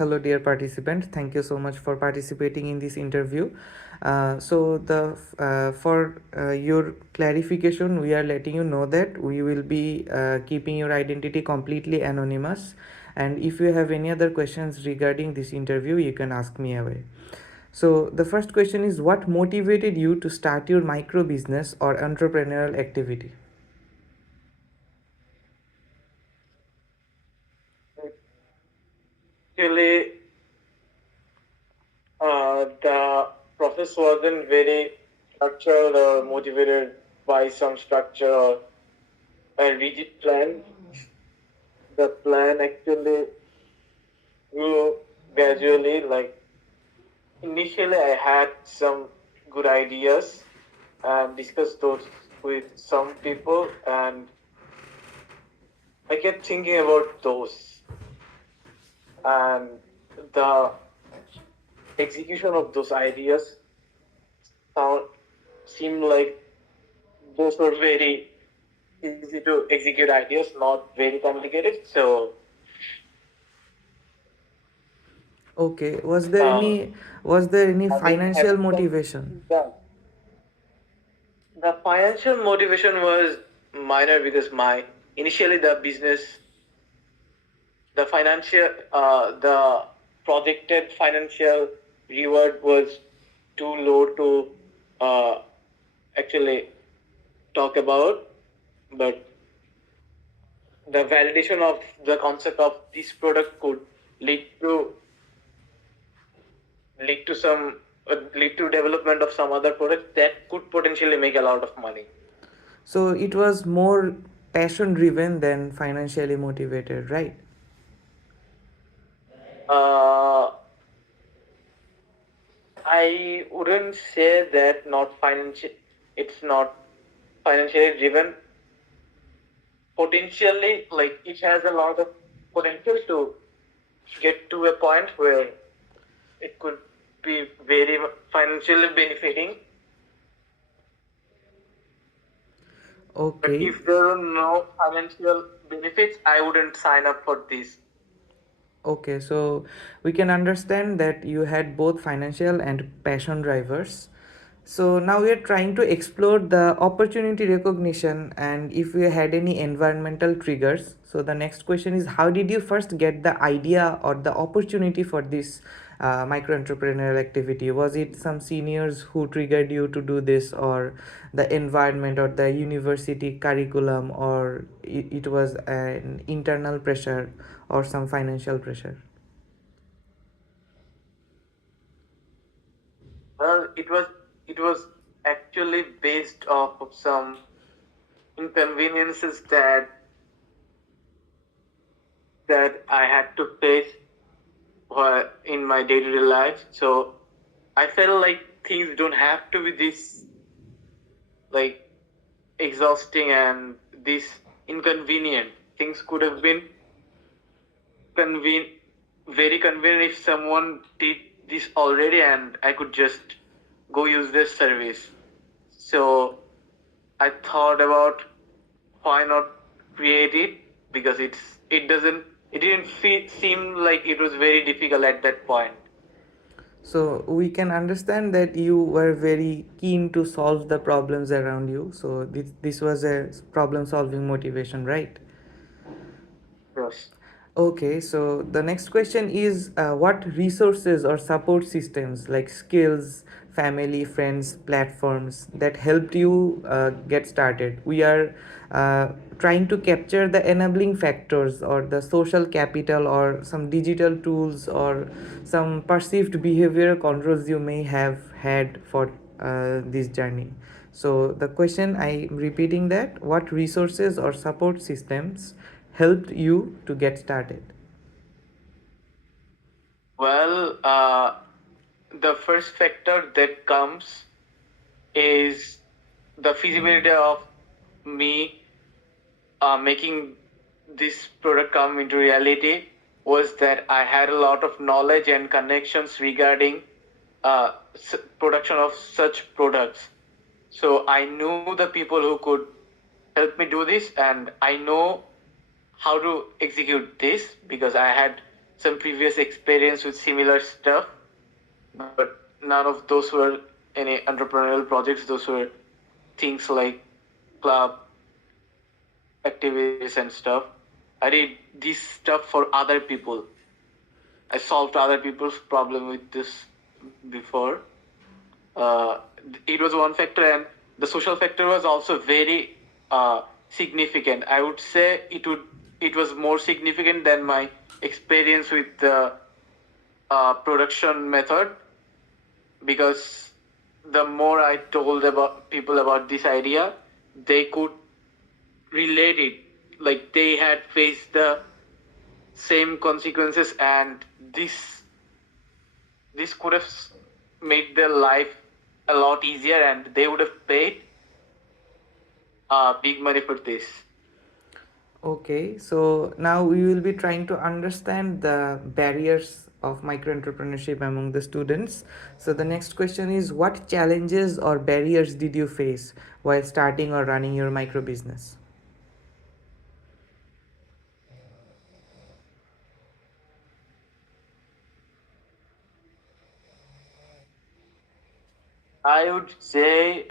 Hello, dear participant. Thank you so much for participating in this interview. For your clarification, we are letting you know that we will be keeping your identity completely anonymous. And if you have any other questions regarding this interview, you can ask me away. So the first question is, what motivated you to start your micro business or entrepreneurial activity? Actually, the process wasn't very structured or motivated by some structure or a rigid plan. The plan actually grew gradually. Like initially, I had some good ideas and discussed those with some people, and I kept thinking about those, and the execution of those ideas sound seemed like those were very easy to execute ideas, not very complicated. So Okay. uh, Was there any I didn't have financial some. motivation? The financial motivation was minor because my initially the business, the financial, the projected financial reward was too low to uh, actually talk about, but the validation of the concept of this product could lead to some lead to development of some other product that could potentially make a lot of money. So it was more passion driven than financially motivated, right? uh, I wouldn't say that not financial. It's not financially driven. Potentially, like it has a lot of potential to get to a point where it could be very financially benefiting. But Okay. if there are no financial benefits, I wouldn't sign up for this. Okay, so we can understand that you had both financial and passion drivers. So now we are trying to explore the opportunity recognition and if we had any environmental triggers. So the next question is, how did you first get the idea or the opportunity for this micro entrepreneurial activity? Was it some seniors who triggered you to do this, or the environment, or the university curriculum, or it was an internal pressure or some financial pressure? Well, it was actually based off of some inconveniences that I had to face in my day-to-day life. So I felt like things don't have to be this like exhausting and this inconvenient. Things could have been conven- very convenient if someone did this already and I could just go use this service. So I thought about why not create it, because it didn't seem like it was very difficult at that point. So we can understand that you were very keen to solve the problems around you. So this was a problem solving motivation, right? Yes. Okay, so the next question is, what resources or support systems like skills, family, friends, platforms that helped you get started? We are trying to capture the enabling factors or the social capital or some digital tools or some perceived behavioral controls you may have had for this journey. So the question, I'm repeating that, what resources or support systems helped you to get started? Well, the first factor that comes is the feasibility of me making this product come into reality was that I had a lot of knowledge and connections regarding production of such products. So I knew the people who could help me do this, and I know how to execute this because I had some previous experience with similar stuff, but none of those were any entrepreneurial projects. Those were things like club activities and stuff. I did this stuff for other people. I solved other people's problem with this before. Uh, it was one factor, and the social factor was also very significant. I would say it was more significant than my experience with the production method, because the more I told about people about this idea, they could relate it. Like they had faced the same consequences, and this could have made their life a lot easier, and they would have paid big money for this. Okay, so now we will be trying to understand the barriers of micro entrepreneurship among the students. So the next question is, what challenges or barriers did you face while starting or running your micro business? I would say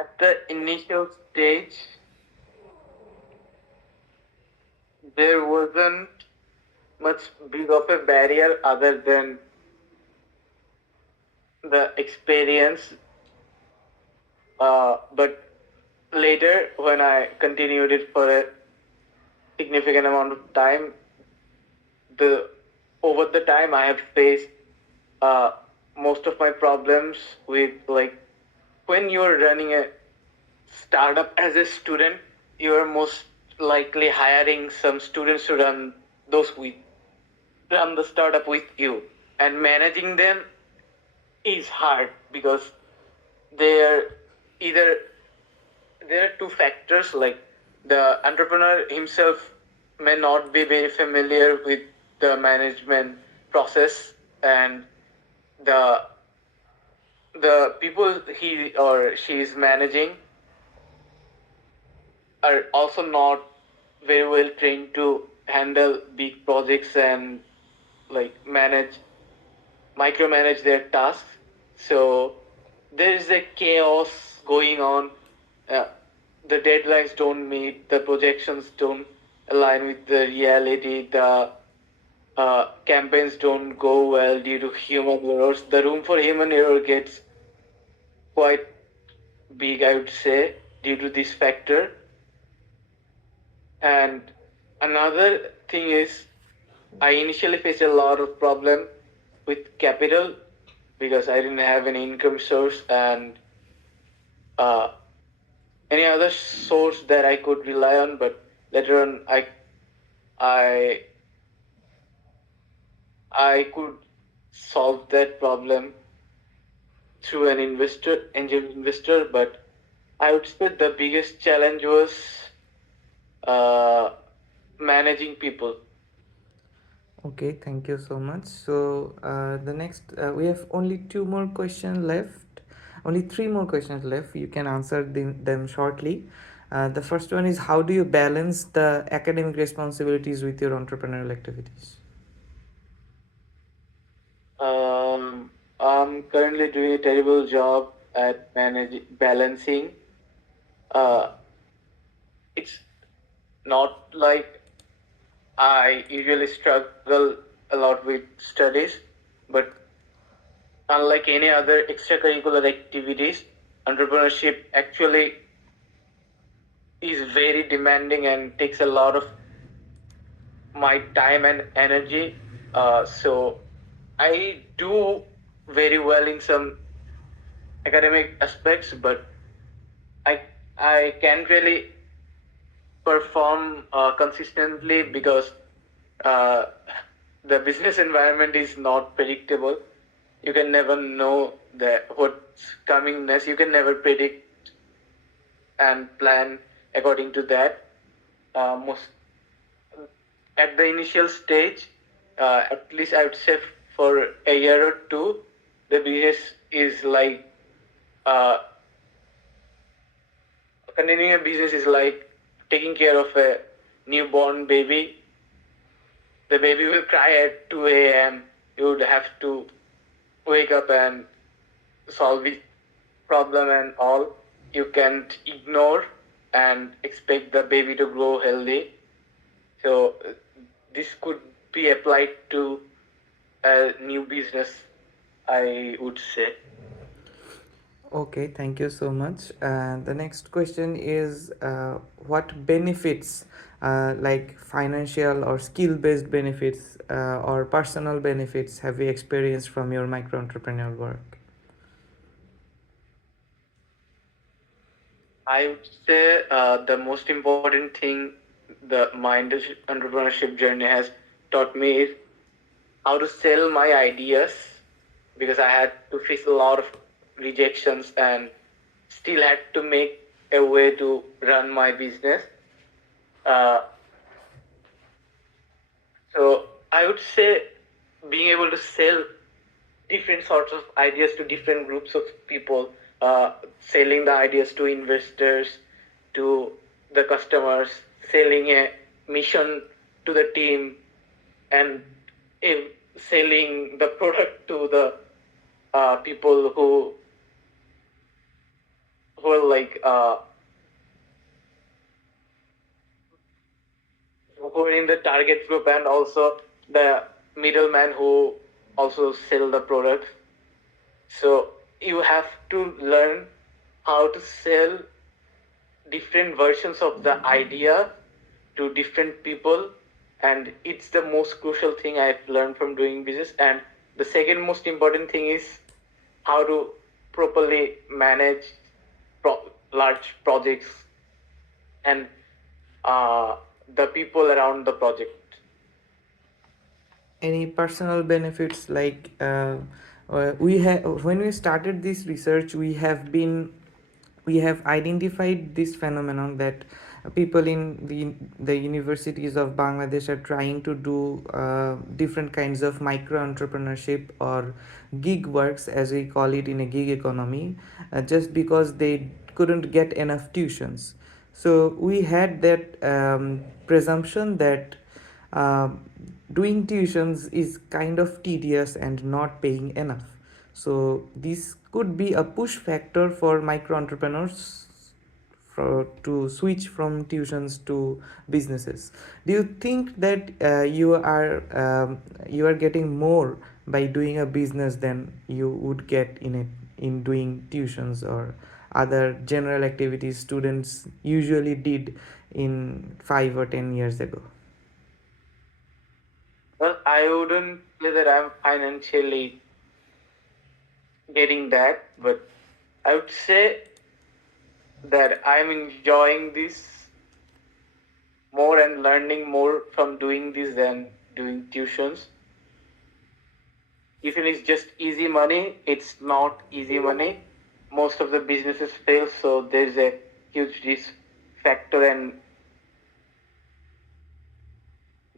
at the initial stage, there wasn't much big of a barrier other than the experience. But later, when I continued it for a significant amount of time, the over the time I have faced uh, most of my problems with, like, when you're running a startup as a student, you're most likely hiring some students to run the startup with you, and managing them is hard because they're either there are two factors, like the entrepreneur himself may not be very familiar with the management process, and the the people he or she is managing are also not very well trained to handle big projects and, like, micromanage their tasks. So there is a chaos going on. Uh, the deadlines don't meet, the projections don't align with the reality, the campaigns don't go well due to human errors. The room for human error gets quite big, I would say, due to this factor. And another thing is, I initially faced a lot of problem with capital because I didn't have any income source and uh, any other source that I could rely on. But later on, I I could solve that problem through an angel investor. But I would say the biggest challenge was uh, managing people. Okay, thank you so much. So the next, we have only two more questions left. Only three more questions left. You can answer them shortly. The first one is, how do you balance the academic responsibilities with your entrepreneurial activities? I'm currently doing a terrible job at balancing. Uh, it's not like I usually struggle a lot with studies, but unlike any other extracurricular activities, entrepreneurship actually is very demanding and takes a lot of my time and energy. So I do very well in some academic aspects, but I I can't really perform consistently because uh, the business environment is not predictable. You can never know what's coming next. You can never predict and plan according to that. Most at the initial stage, at least I would say for a year or two, the business is uh, continuing a business is like taking care of a newborn baby. The baby will cry at 2 a.m. You would have to wake up and solve the problem and all. You can't ignore and expect the baby to grow healthy. So this could be applied to a new business, I would say. Okay, thank you so much. The next question is what benefits, like financial or skill based benefits or personal benefits, have you experienced from your micro entrepreneurial work? I would say the most important thing my entrepreneurship journey has taught me is how to sell my ideas, because I had to face a lot of rejections and still had to make a way to run my business. Uh, so I would say being able to sell different sorts of ideas to different groups of people, selling the ideas to investors, to the customers, selling a mission to the team, and if selling the product to the people who are like who are in the target group, and also the middleman who also sell the product. So you have to learn how to sell different versions of the idea to different people, and it's the most crucial thing I've learned from doing business. And the second most important thing is how to properly manage large projects and uh, the people around the project. Any personal benefits, like we have, when we started this research, we have identified this phenomenon that people in the universities of Bangladesh are trying to do different kinds of micro entrepreneurship or gig works, as we call it in a gig economy, just because they couldn't get enough tuitions. So we had that presumption that uh, doing tuitions is kind of tedious and not paying enough. So this could be a push factor for micro entrepreneurs to switch from tuitions to businesses. Do you think that you are getting more by doing a business than you would get in doing tuitions or other general activities students usually did in 5 or 10 years ago? Well, I wouldn't say that I'm financially getting that, but I would say that I'm enjoying this more and learning more from doing this than doing tuitions. If it is just easy money, it's not easy money. Most of the businesses fail, so there's a huge risk factor, and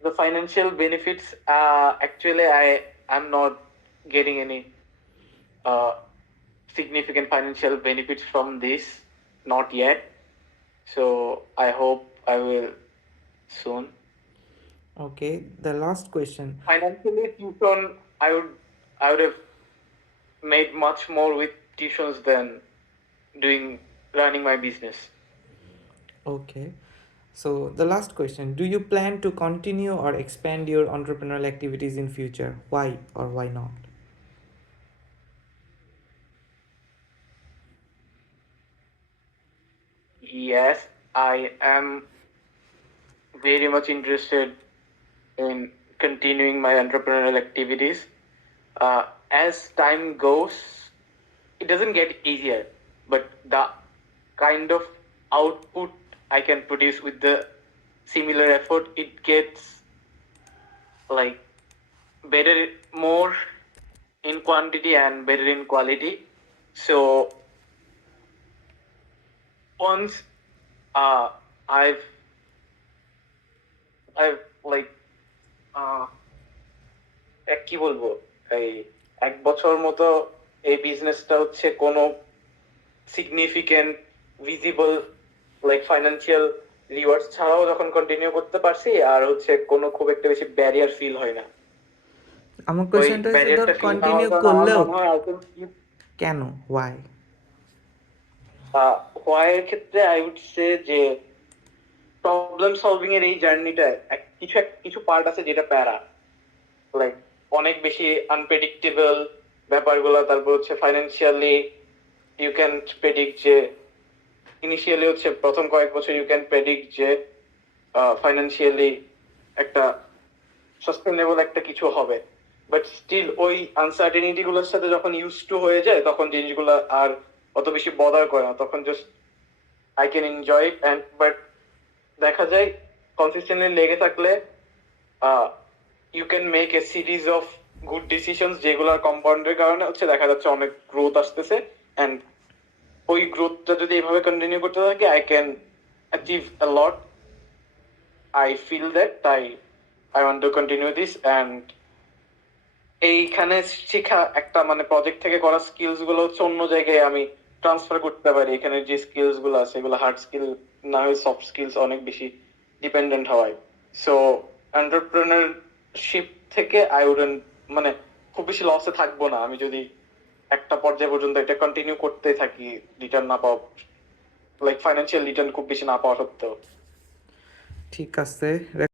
the financial benefits. Actually, I am not getting any uh, significant financial benefits from this, not yet. So I hope I will soon. Okay, the last question. Financially, tuition, I would have made much more with tuitions than doing running my business. Okay, so the last question, do you plan to continue or expand your entrepreneurial activities in future? Why or why not? Yes, I am very much interested in continuing my entrepreneurial activities. As time goes, it doesn't get easier, but the kind of output I can produce with the similar effort, it gets like better, more in quantity and better in quality. So once uh, I've I've like uh, কি বলবো, এই 1 বছর মতো এই বিজনেসটা হচ্ছে কোনো significant visible like financial rewards ছাড়াও যখন কন্টিনিউ করতে পারছি, আর হচ্ছে কোনো খুব একটা বেশি ব্যারিয়ার ফিল হয় না। আমার ওই কোয়েশ্চেনটা হচ্ছে ধর ব্যারিয়ারটা ফিল না হওয়ার কন্টিনিউ কারণে আমার করলেও মনে হয় আই ক্যান কিপ। কেন, ওয়াই? হোয়াই এর ক্ষেত্রে আই উড সে যে প্রবলেম সলভিং এর এই জার্নিটা কিছু পার্ট আছে যেটা প্যারা, লাইক অনেক বেশি আনপ্রেডিক্টেবল ব্যাপারগুলো। তারপর হচ্ছে ফাইন্যান্সিয়ালি ইউ ক্যান প্রেডিক্ট যে ইনিশিয়ালি হচ্ছে প্রথম কয়েক বছর ইউ ক্যান প্রেডিক্ট যে ফাইন্যান্সিয়ালি একটা সাস্টেনেবল একটা কিছু হবে, বাট স্টিল ওই আনসার্টেনিটি গুলোর সাথে যখন ইউজ টু হয়ে যায় তখন জিনিসগুলো আর অত বেশি বদার করে না, তখন just I can enjoy it. And but দেখা যায় কনসিস্টেন্টলি লেগে থাকলে you can make a series of good decisions, যেগুলোর কম্পাউন্ডের কারণে হচ্ছে দেখা যাচ্ছে অনেক গ্রোথ আসতেছে। অ্যান্ড ওই গ্রোথটা যদি এভাবে কন্টিনিউ করতে থাকে, I can achieve a lot. I feel that I want to continue this. And এইখানে শেখা একটা মানে প্রজেক্ট থেকে করা স্কিলস গুলো হচ্ছে অন্য জায়গায় আমি ট্রান্সফার করতে পারি। এখানে যে স্কিলস গুলো আছে এগুলো হার্ড স্কিল না হয়ে সফট স্কিলস অনেক বেশি ডিপেন্ডেন্ট হয়। সো এন্টারপ্রেনারশিপ থেকে আই উডেন্ট মানে খুব বেশি লসে থাকবো না আমি যদি একটা পর্যায়ে পর্যন্ত এটা কন্টিনিউ করতে থাকি, রিটার্ন না পাওয়া, লাইক ফাইন্যান্সিয়াল রিটার্ন খুব বেশি না পাওয়া সত্ত্বেও। ঠিক আছে।